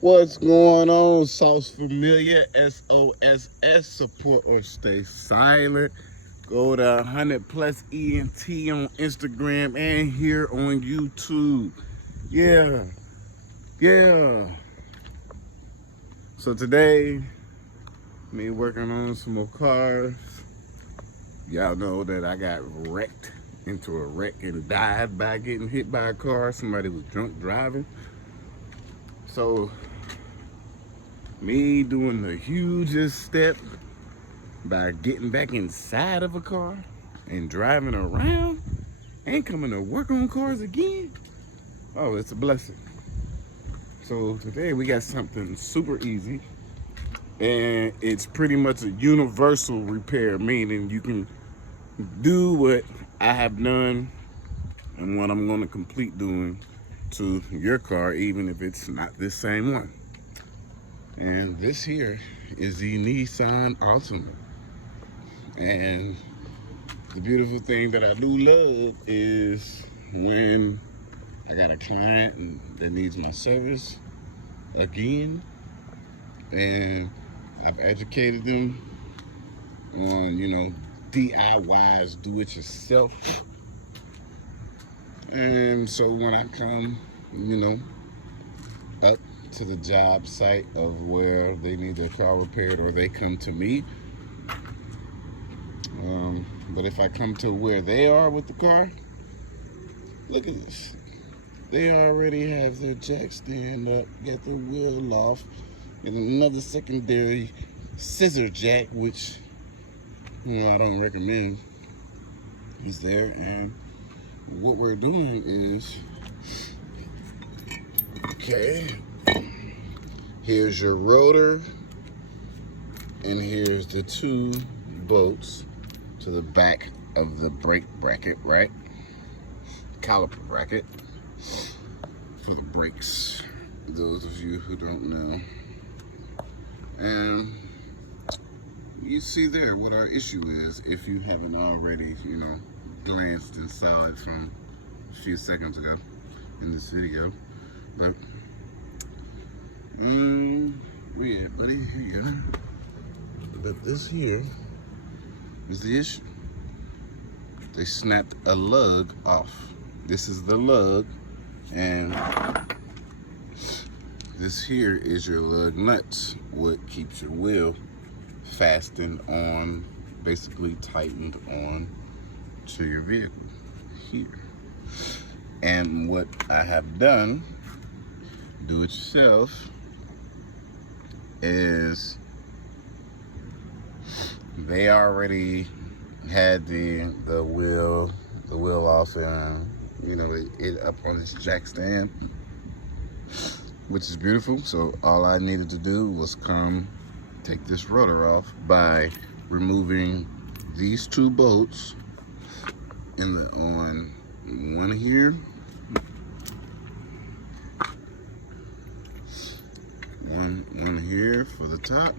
What's going on? Sauce Familiar, SOSS, support or stay silent. Go to 100 plus ENT on Instagram and here on YouTube. Yeah, yeah. So today, me working on some more cars. Y'all know that I got wrecked into a wreck and died by getting hit by a car. Somebody was drunk driving. So me doing the hugest step by getting back inside of a car and driving around and coming to work on cars again. Oh, it's a blessing. So today we got something super easy, and it's pretty much a universal repair, meaning you can do what I have done and what I'm going to complete doing to your car, even if it's not this same one. And this here is the Nissan Altima. And the beautiful thing that I do love is when I got a client that needs my service again, and I've educated them on, DIYs, do it yourself. And so when I come, up to the job site of where they need their car repaired, or they come to me. But if I come to where they are with the car, look at this. They already have their jack stand up, got the wheel off, and another secondary scissor jack, which I don't recommend, is there. And what we're doing is, okay, here's your rotor, and here's the two bolts to the back of the brake bracket, right? Caliper bracket for the brakes, those of you who don't know. And you see there what our issue is, if you haven't already, glanced and saw it from a few seconds ago in this video. But yeah, buddy, here you go. But this here is the issue. They snapped a lug off. This is the lug, and this here is your lug nuts, what keeps your wheel fastened on, basically tightened on to your vehicle here. And what I have done, do it yourself, is they already had the wheel off, and it up on this jack stand, which is beautiful. So all I needed to do was come take this rotor off by removing these two bolts on one here, one here for the top,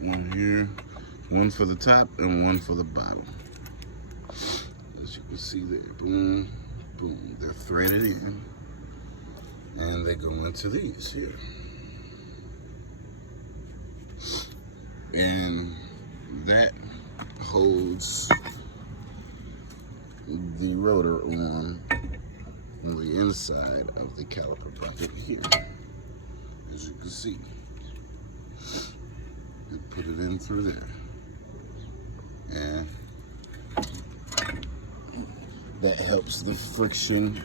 one here, one for the top and one for the bottom. As you can see there, boom, boom, they're threaded in, and they go into these here. And that holds the rotor on the inside of the caliper bracket here, as you can see. You put it in through there, and that helps the friction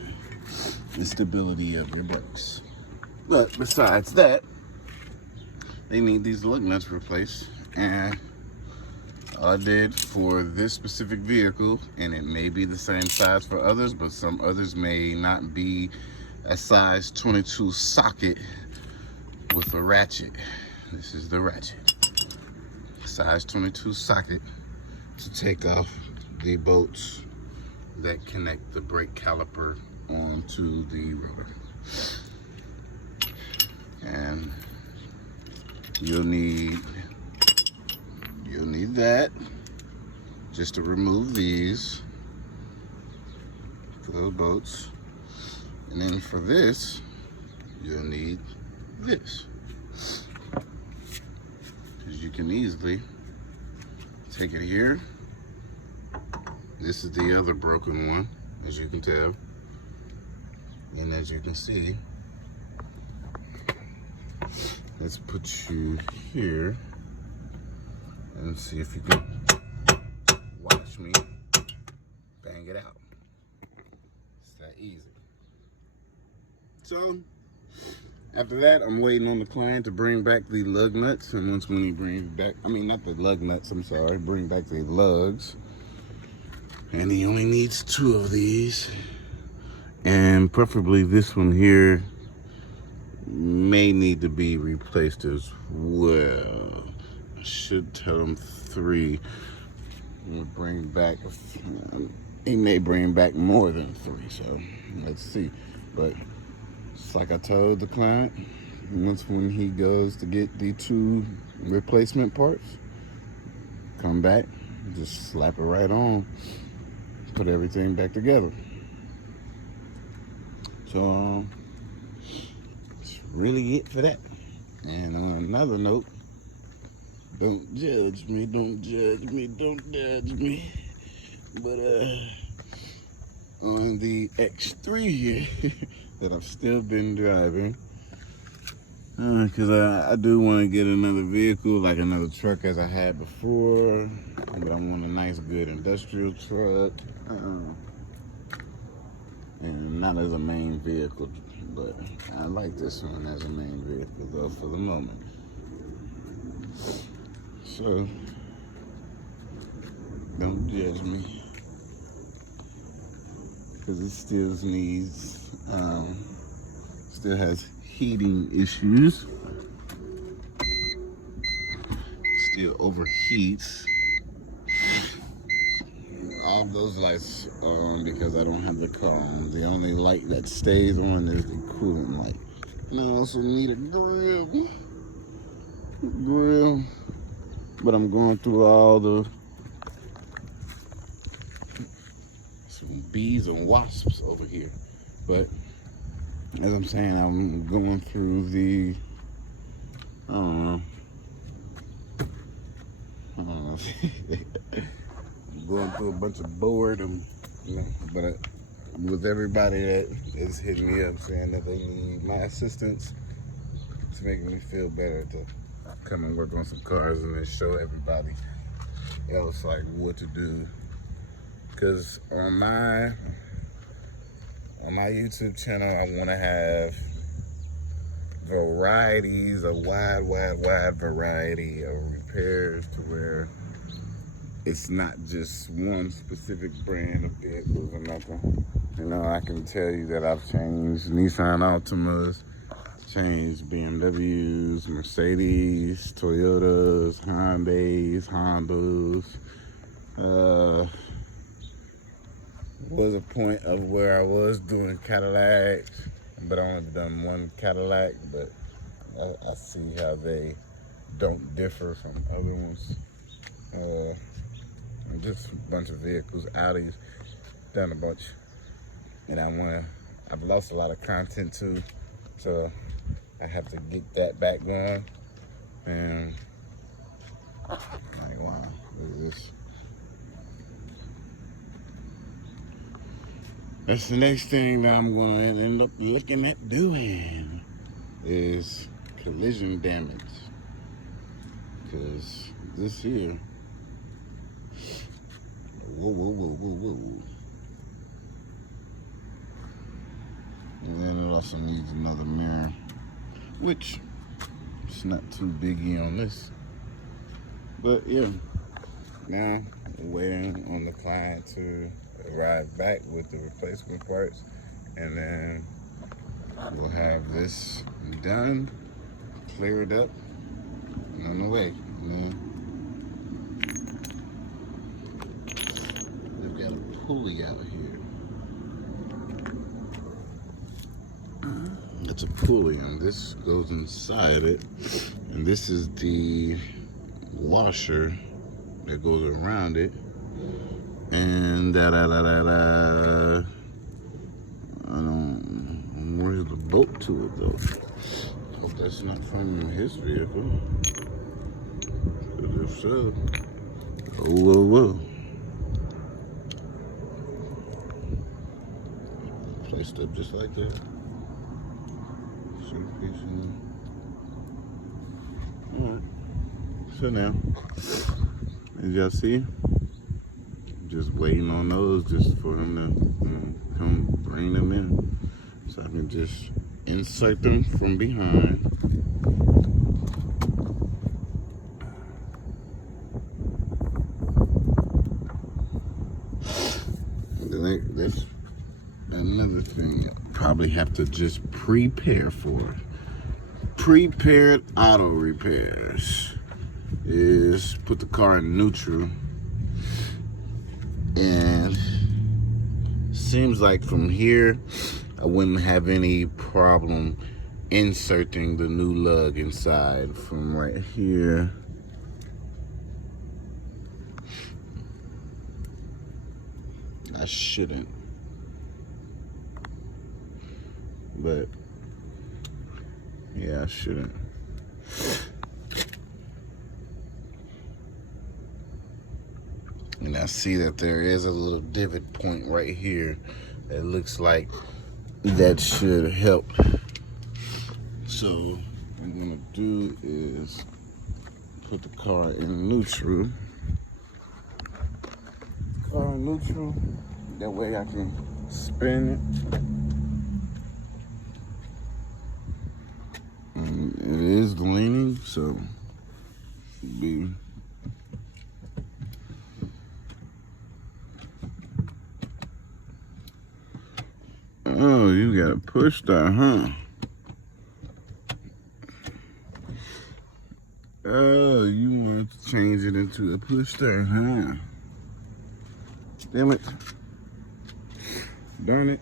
and stability of your brakes. But besides that, they need these lug nuts replaced, and all I did for this specific vehicle, and it may be the same size for others, but some others may not be a size 22 socket with a ratchet. This is the ratchet. Size 22 socket to take off the bolts that connect the brake caliper onto the rotor. And you'll need that just to remove these. for those bolts. And then for this, you'll need this. Because you can easily take it here. This is the other broken one, as you can tell. And as you can see, let's put you here and see if you can watch me bang it out. It's that easy. So, after that, I'm waiting on the client to bring back the lug nuts. And when he brings back, I mean, not the lug nuts, I'm sorry, bring back the lugs. And he only needs 2 of these. And preferably this one here may need to be replaced as well. I should tell him 3. We'll bring back, he may bring back more than 3, so let's see. But it's like I told the client, once when he goes to get the 2 replacement parts, come back, just slap it right on, put everything back together. So that's really it for that. And on another note, don't judge me, don't judge me, don't judge me. But on the X3 here that I've still been driving, because I do want to get another vehicle, like another truck as I had before, but I want a nice, good industrial truck. And not as a main vehicle, but I like this one as a main vehicle though for the moment. So don't judge me, because it still needs, still has heating issues, still overheats. All of those lights are on because I don't have the car on. The only light that stays on is the coolant light. And I also need a grill. But I'm going through all the some bees and wasps over here. But as I'm saying, I'm going through the, I don't know. Going through a bunch of boredom, you know, but with everybody that is hitting me up saying that they need my assistance, it's making me feel better to come and work on some cars and then show everybody else like what to do. Because on my YouTube channel, I want to have varieties, a wide variety of repairs to where it's not just one specific brand of vehicles or nothing. You know, I can tell you that I've changed Nissan Altimas, changed BMWs, Mercedes, Toyotas, Hondas. Was a point of where I was doing Cadillacs, but I only done one Cadillac, but I see how they don't differ from other ones. Just a bunch of vehicles, Audis, done a bunch. And I've lost a lot of content too, so I have to get that back going. And like, wow, look at this. That's the next thing that I'm going to end up looking at doing is collision damage. Because this here, whoa. And then it also needs another mirror, which it's not too biggie on this. But yeah, now we're waiting on the client to arrive back with the replacement parts, and then we'll have this done, cleared up, and on the way. We've got a pulley out here. It's a pulley, and this goes inside it, and this is the washer that goes around it, and bolt to it though. Hope that's not from his vehicle. Because if so, oh whoa whoa. Placed up just like that. Alright. So now, as y'all see, just waiting on those just for him to come bring them in. So I can just insert them from behind. That's another thing I probably have to just prepare for. Prepared auto repairs is put the car in neutral, and seems like from here I wouldn't have any problem inserting the new lug inside from right here. I shouldn't, but yeah, I shouldn't. And I see that there is a little divot point right here that looks like that should help. So what I'm gonna do is put the car in neutral. Car in neutral, that way I can spin it. And it is leaning, so be oh, you gotta push that, huh? Oh, you want to change it into a push start, huh? Damn it. Darn it.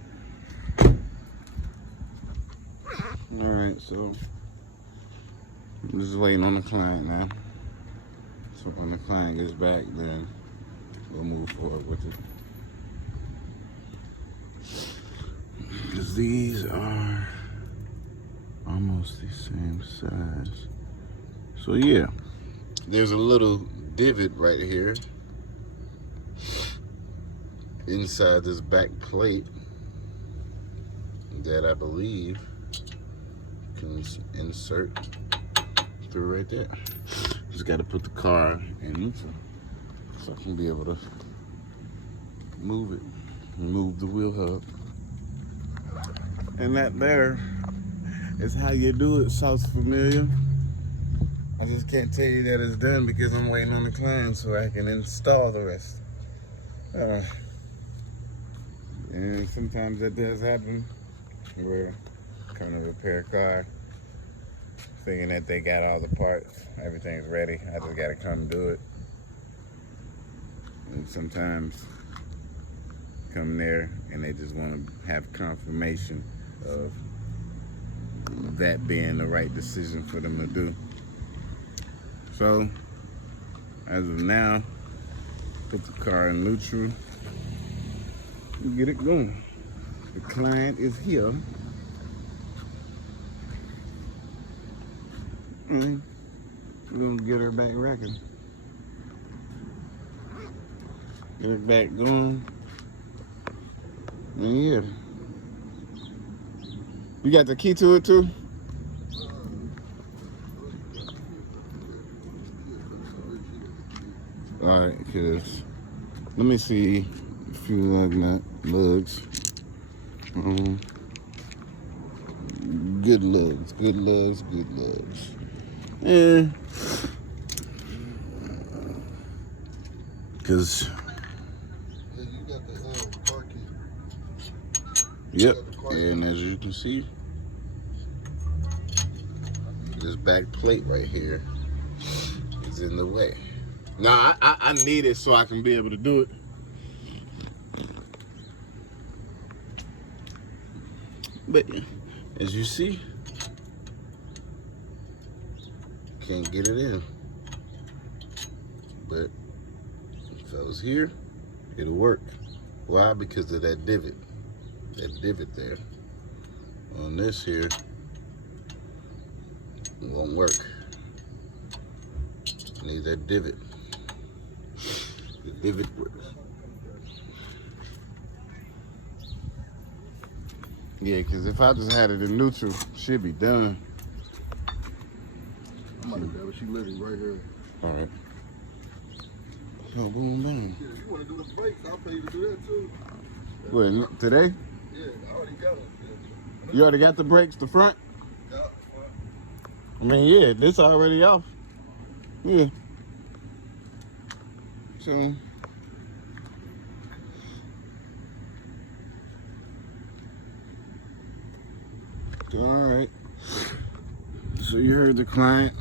Alright, so I'm just waiting on the client now. So when the client gets back, then we'll move forward with it. Because these are almost the same size. So yeah, there's a little divot right here inside this back plate that I believe can insert through right there. Just got to put the car in neutral so I can be able to move it, move the wheel hub. And that there is how you do it. Sounds familiar. I just can't tell you that it's done because I'm waiting on the client so I can install the rest. And sometimes that does happen where I come to repair a car thinking that they got all the parts, everything's ready, I just gotta come do it. And sometimes come there and they just want to have confirmation of that being the right decision for them to do. So, as of now, put the car in neutral and get it going. The client is here. And we're gonna get her back racking. Get her back going. And yeah. You got the key to it too? Alright, because let me see if you lugs. Good lugs, good lugs, good lugs. Yeah. Because you got the car key. Yep, and as you can see, this back plate right here is in the way. Now, I need it so I can be able to do it. But as you see, can't get it in. But if I was here, it'll work. Why? Because of that divot. That divot there. on this here, it won't work. Need that divot. The divot works. Yeah, because if I just had it in neutral, she'd be done. I might have got her. She living right here. All right. So boom, boom. Yeah, you want to do the brakes? I'll pay you to do that too. What, today? Yeah, I already got them. Yeah. You already got the brakes, the front? Yeah. I mean, yeah, this already off. Yeah. So. All right. So you heard the client.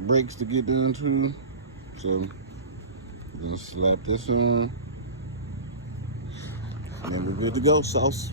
Brakes to get done too. So I'm gonna slap this on. And then we're good to go, sauce.